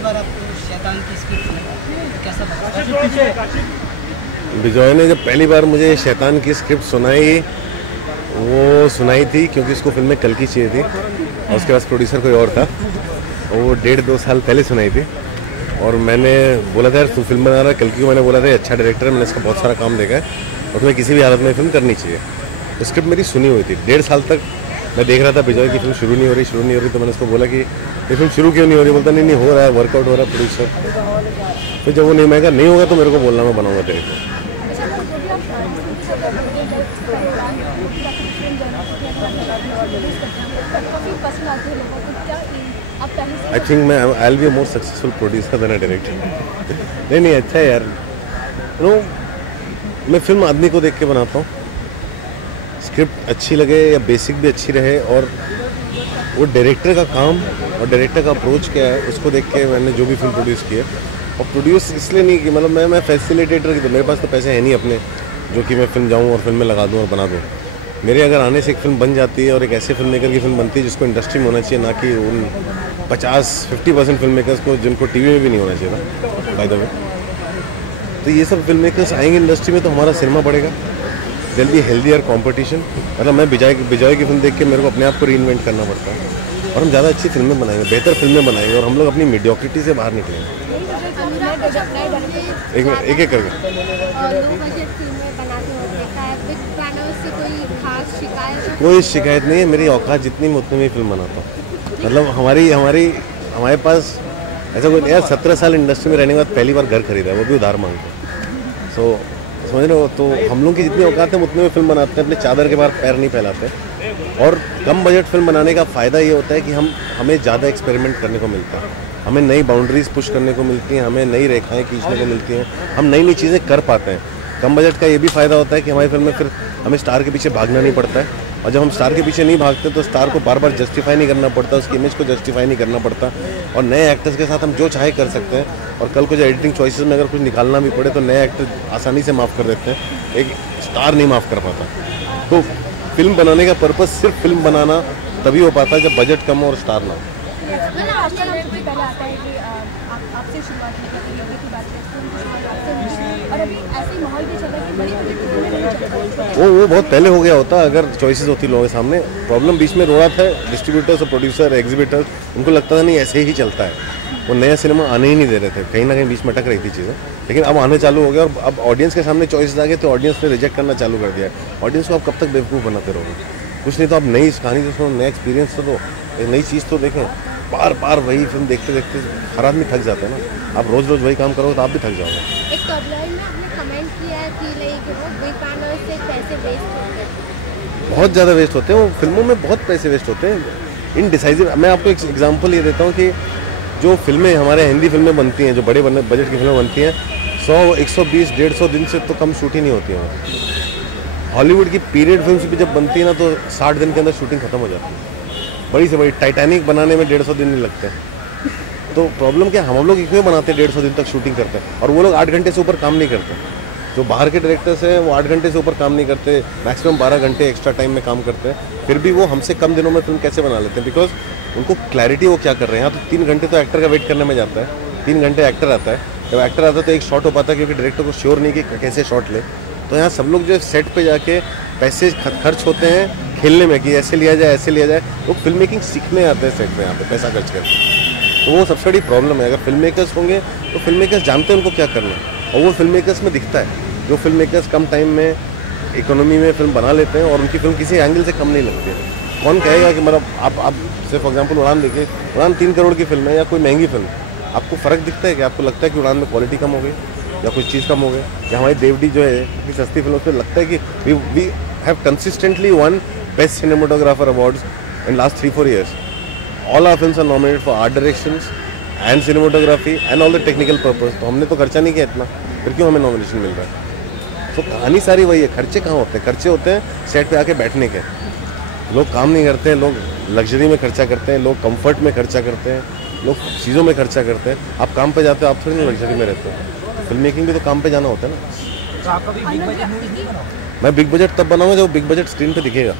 पहली बार आपको शैतान की स्क्रिप्ट सुना, कैसा लगा? बिजॉय ने जब पहली बार मुझे शैतान की स्क्रिप्ट सुनाई थी क्योंकि उसको फिल्म में कल की चाहिए थी और उसके पास प्रोड्यूसर कोई और था, वो 1.5-2 साल पहले सुनाई थी और मैंने बोला था यार तू फिल्म बना रहा है कल की, मैंने बोला था अच्छा डायरेक्टर है, मैंने इसका बहुत सारा काम देखा है और तुम्हें किसी भी हालत में फिल्म करनी चाहिए। तो स्क्रिप्ट मेरी सुनी हुई थी 1.5 साल तक, मैं देख रहा था बिजॉय की फिल्म शुरू नहीं हो रही, तो मैंने उसको बोला कि ये फिल्म शुरू क्यों नहीं हो रही, बोलता नहीं हो रहा है, वर्कआउट हो रहा है प्रोड्यूसर। फिर जब वो मैं कहा नहीं होगा तो मेरे को बोलना, मैं बनाऊंगा तेरे को। आई थिंक मैं I will be a more successful producer than a director. नहीं अच्छा है यार, मैं फिल्म आदमी को देख के बनाता हूँ, स्क्रिप्ट अच्छी लगे या बेसिक भी अच्छी रहे और वो डायरेक्टर का काम और डायरेक्टर का अप्रोच क्या है उसको देख के मैंने जो भी फिल्म प्रोड्यूस की है। और प्रोड्यूस इसलिए नहीं कि मतलब मैं फैसिलिटेटर की, तो मेरे पास तो पैसे हैं नहीं अपने जो कि मैं फिल्म जाऊँ और फिल्म में लगा दूँ और बना दूँ। मेरे अगर आने से एक फिल्म बन जाती है और एक ऐसे फिल्म मेकर की फिल्म बनती है जिसको इंडस्ट्री में होना चाहिए, ना कि उन 50-50% फिल्म मेकर्स को जिनको टीवी में भी नहीं होना चाहिए था बाय द वे। तो ये सब फिल्म मेकर्स आएंगे इंडस्ट्री में तो हमारा सिनेमा बढ़ेगा, there will be healthier competition. मतलब मैं बिजॉय की फिल्म देख के मेरे को अपने आप को रीइन्वेंट करना पड़ता है और हम ज़्यादा अच्छी फिल्में बनाएंगे, बेहतर फिल्में बनाएंगे और हम लोग अपनी मीडियोक्रिटी से बाहर निकलेंगे एक एक करके। कोई शिकायत नहीं है, मेरी औकात जितनी मैं उतनी में फिल्म बनाता हूँ। मतलब हमारे पास ऐसा कोई यार 17 साल इंडस्ट्री में रहने के बाद पहली बार घर खरीदा है, वो भी उधार मांग के। सो समझ रहे हो, तो हम लोग की जितनी औकात है उतने में फिल्म बनाते हैं, अपने चादर के बाहर पैर नहीं फैलाते। और कम बजट फिल्म बनाने का फ़ायदा ये होता है कि हमें ज़्यादा एक्सपेरिमेंट करने को मिलता है, हमें नई बाउंड्रीज पुश करने को मिलती हैं, हमें नई रेखाएं खींचने को मिलती हैं, हम नई नई चीज़ें कर पाते हैं। कम बजट का ये भी फ़ायदा होता है कि हमारी फिल्म में फिर हमें स्टार के पीछे भागना नहीं पड़ता है, और जब हम स्टार के पीछे नहीं भागते तो स्टार को बार बार जस्टिफाई नहीं करना पड़ता, उसकी इमेज को जस्टिफाई नहीं करना पड़ता, और नए एक्टर्स के साथ हम जो चाहे कर सकते हैं। और कल को जो एडिटिंग चॉइसेस में अगर कुछ निकालना भी पड़े तो नए एक्टर आसानी से माफ़ कर देते हैं, एक स्टार नहीं माफ़ कर पाता। तो फिल्म बनाने का पर्पज़ सिर्फ फिल्म बनाना तभी हो पाता है जब बजट कम हो और स्टार ना हो। वो बहुत पहले हो गया होता अगर चॉइसेस होती लोगों के सामने। प्रॉब्लम बीच में रो रहा था डिस्ट्रीब्यूटर्स और प्रोड्यूसर एग्जीबिटर्स, उनको लगता था नहीं ऐसे ही चलता है, वो नया सिनेमा आने ही नहीं दे रहे थे, कहीं ना कहीं बीच में अटक रही थी चीज़ें। लेकिन अब आने चालू हो गया और अब ऑडियंस के सामने चॉइसेस आ गए तो ऑडियंस ने रिजेक्ट करना चालू कर दिया। ऑडियंस को आप कब तक बेवकूफ़ बनाते रहोगे? कुछ नहीं तो आप नई कहानी तो सुनो, नया एक्सपीरियंस तो दो, एक नई चीज़ तो देखें। बार बार वही फिल्म देखते देखते हर आदमी थक जाता है ना, आप रोज़ रोज़ वही काम करोगे तो आप भी थक जाओगे। एक टॉपलाइन में आपने कमेंट किया है कि लाइक वो वीकेंडर से पैसे वेस्ट होते हैं, बहुत ज़्यादा वेस्ट होते हैं, वो फिल्मों में बहुत पैसे वेस्ट होते हैं, इनडिसाइसिव। मैं आपको एक एग्जांपल ये देता हूँ कि जो फिल्में हमारे हिंदी फिल्में बनती हैं, जो बड़े बजट की फिल्में बनती हैं, 100, 120, 150 दिन से तो कम शूटिंग नहीं होती है। हॉलीवुड की पीरियड फिल्म भी जब बनती है ना तो 60 दिन के अंदर शूटिंग खत्म हो जाती है। बड़ी से बड़ी टाइटैनिक बनाने में 150 दिन नहीं लगते। तो प्रॉब्लम क्या, हम लोग क्यों बनाते हैं 150 दिन तक शूटिंग करते हैं, और वो लोग 8 घंटे से ऊपर काम नहीं करते। जो बाहर के डायरेक्टर्स हैं वो 8 घंटे से ऊपर काम नहीं करते, मैक्सिमम 12 घंटे एक्स्ट्रा टाइम में काम करते हैं, फिर भी वो हमसे कम दिनों में फिल्म कैसे बना लेते हैं? बिकॉज उनको क्लैरिटी वो क्या कर रहे हैं। यहाँ तो 3 घंटे तो एक्टर का वेट करने में जाता है, 3 घंटे एक्टर आता है, जब एक्टर आता है तो एक शॉट हो पाता है क्योंकि डायरेक्टर को श्योर नहीं कि कैसे शॉट ले। तो यहाँ सब लोग जो सेट पे जाके पैसे खर्च होते हैं खेलने में कि ऐसे लिया जाए ऐसे लिया जाए, लोग फिल्म मेकिंग सीखने आते हैं सेट पे, यहाँ पे पैसा खर्च करके। तो वो सबसे बड़ी प्रॉब्लम है। अगर फिल्म मेकर्स होंगे तो फिल्म मेकर्स जानते हैं उनको क्या करना है, और वो फिल्म मेकर्स में दिखता है। जो फिल्म मेकर्स कम टाइम में इकोनॉमी में फिल्म बना लेते हैं और उनकी फिल्म किसी एंगल से कम नहीं लगती है। कौन कहेगा कि मतलब आप सिर्फ फॉर एग्जाम्पल उड़ान देखिए, उड़ान 3 करोड़ की फिल्म है या कोई महंगी फिल्म, आपको फ़र्क दिखता है कि आपको लगता है कि उड़ान में क्वालिटी कम हो गई या कुछ चीज़ कम हो गई, या हमारी देवडी जो है कि सस्ती फिल्म, उसमें लगता है कि we have consistently won best cinematographer awards in last 3-4 years. All our films are nominated for art directions and cinematography and all the technical purpose. तो हमने तो खर्चा नहीं किया इतना, फिर क्यों हमें नॉमिनेशन मिल रहा है? तो कहानी सारी वही है। खर्चे कहाँ होते हैं? खर्चे होते हैं सेट पे आके बैठने के। लोग काम नहीं करते हैं, लोग लग्जरी में खर्चा करते हैं, लोग कंफर्ट में खर्चा करते हैं, लोग चीज़ों में खर्चा करते हैं। आप काम पे जाते हो, आप थोड़ी ना लग्जरी में रहते हो। फिल्म मेकिंग भी तो काम पे जाना होता है ना। तो आपका भी बिग बजट मूवी नहीं बनाओ? मैं बिग बजट तब बनाऊंगा जब बिग बजट स्क्रीन पे दिखेगा।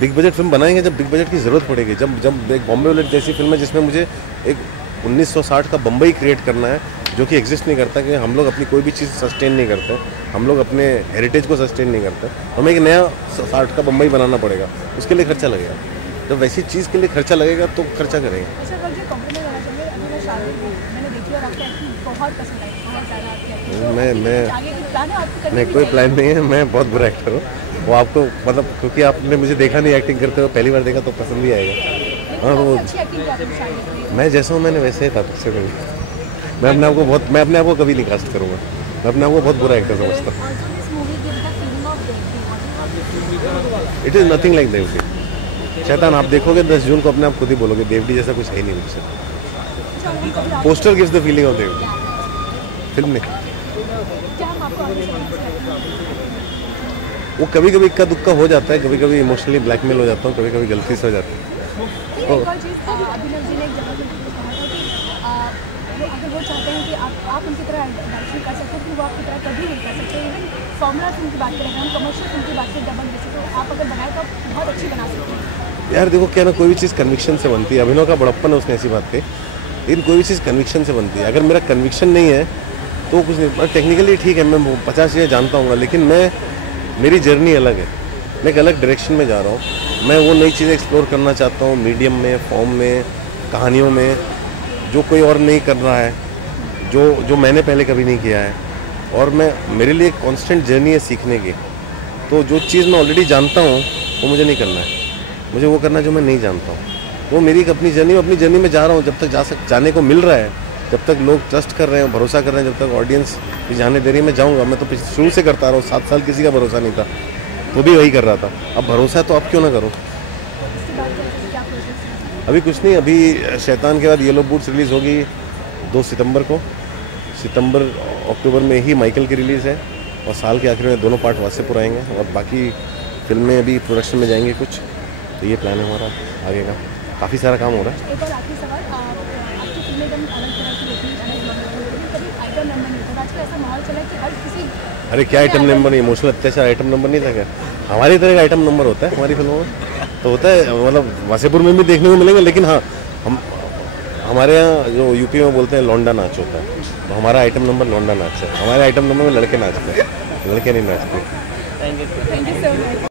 बिग बजट फिल्म बनाएंगे जब बिग बजट की ज़रूरत पड़ेगी, जब एक बॉम्बे बुलेट जैसी फिल्म है जिसमें मुझे एक 1960 का बम्बई क्रिएट करना है जो कि एग्जिस्ट नहीं करता, कि हम लोग अपनी कोई भी चीज़ सस्टेन नहीं करते, हम लोग अपने हेरिटेज को सस्टेन नहीं करते, हमें एक नया 60 का बम्बई बनाना पड़ेगा, उसके लिए खर्चा लगेगा। जब वैसी चीज़ के लिए खर्चा लगेगा तो खर्चा करेंगे। अच्छा अगर जो कंपनी में चाहिए अभी मैं शादी मैंने देखी और आपकी एक्टिंग बहुत पसंद आई, बहुत ज़्यादा आपकी एक्टिंग। आगे कुछ प्लान है आपको करने? नहीं, कोई प्लान नहीं है, मैं बहुत बुरा एक्टर हूँ। वो आपको मतलब क्योंकि आपने मुझे देखा नहीं एक्टिंग करते हुए, पहली बार देखा तो पसंद ही आएगा। हाँ, वो मैं जैसा हूँ मैंने वैसे ही था तुझसे कभी। मैं अपने आप को कभी नहीं कास्ट करूँगा, मैं अपने आप को बहुत बुरा एक्टर समझता हूँ। It is nothing like deity. शैतान आप देखोगे 10 जून को अपने आप खुद ही बोलोगे देवटी जैसा कुछ है ही नहीं मुझसे। Poster gives the feeling of deity film में। वो कभी कभी इक्का दुक्का हो जाता है, कभी कभी इमोशनली ब्लैकमेल हो जाता हूँ, कभी कभी गलती से हो जाता है। अगर वो चाहते हैं कि आप उनकी तरह डायरेक्शन कर सकते हैं, तो वो आपकी तरह कभी नहीं कर सकते। इवन फॉर्मूला फिल्म की बात करें, हम कमर्शियल फिल्म की बात करें, डबल जैसे, तो आप अगर बनाए तो आप बहुत अच्छी बना सकते हैं। यार देखो क्या ना, कोई भी चीज़ कन्विक्शन से बनती है। अभिनव का बड़प्पन है उसने ऐसी बात कही, लेकिन कोई भी चीज़ कन्विक्शन से बनती है। अगर मेरा कन्विक्शन नहीं है तो कुछ नहीं। टेक्निकली ठीक है, मैं 50 चीज़ें जानता हूँ, लेकिन मेरी जर्नी अलग है, मैं एक अलग डायरेक्शन में जा रहा हूँ। मैं वो नई चीज़ें एक्सप्लोर करना चाहता हूँ, मीडियम में, फॉर्म में, कहानियों में, जो कोई और नहीं कर रहा है, जो मैंने पहले कभी नहीं किया है। और मेरे लिए कांस्टेंट जर्नी है सीखने की। तो जो चीज़ मैं ऑलरेडी जानता हूँ वो मुझे नहीं करना है, मुझे वो करना है जो मैं नहीं जानता हूँ। वो मेरी अपनी जर्नी में जा रहा हूँ। जब तक जाने को मिल रहा है, जब तक लोग ट्रस्ट कर रहे हैं, भरोसा कर रहे हैं, जब तक ऑडियंस भी जाने दे रही है, मैं जाऊँगा। मैं तो शुरू से करता रहा हूँ, 7 साल किसी का भरोसा नहीं था, तो भी वही कर रहा था। अब भरोसा है तो अब क्यों ना करूँ। अभी कुछ नहीं, अभी शैतान के बाद येलो बूट्स रिलीज़ होगी 2 सितंबर को। अक्टूबर में ही माइकल की रिलीज़ है, और साल के आखिर में दोनों पार्ट वासेपुर आएंगे, और बाकी फिल्में अभी प्रोडक्शन में जाएंगी कुछ। तो ये प्लान है हमारा आगे का, काफ़ी सारा काम हो रहा है। एक और आखिरी सवाल, आपकी फिल्में एकदम अलग तरह की होती है, कभी आइटम नंबर नहीं होता, आजकल ऐसा माहौल चला है कि हर किसी। अरे क्या आइटम नंबर नहीं, इमोशनल अत्याचार आइटम नंबर नहीं था क्या? हमारी तरह का आइटम नंबर होता है हमारी फिल्मों में, तो होता है। मतलब वासेपुर में भी देखने को मिलेंगे, लेकिन हाँ, हमारे यहाँ जो यूपी में बोलते हैं लौंडा नाच होता है, तो हमारा आइटम नंबर लौंडा नाच है। हमारे आइटम नंबर में लड़के नाचते हैं, लड़के नहीं नाचते। Thank you so much.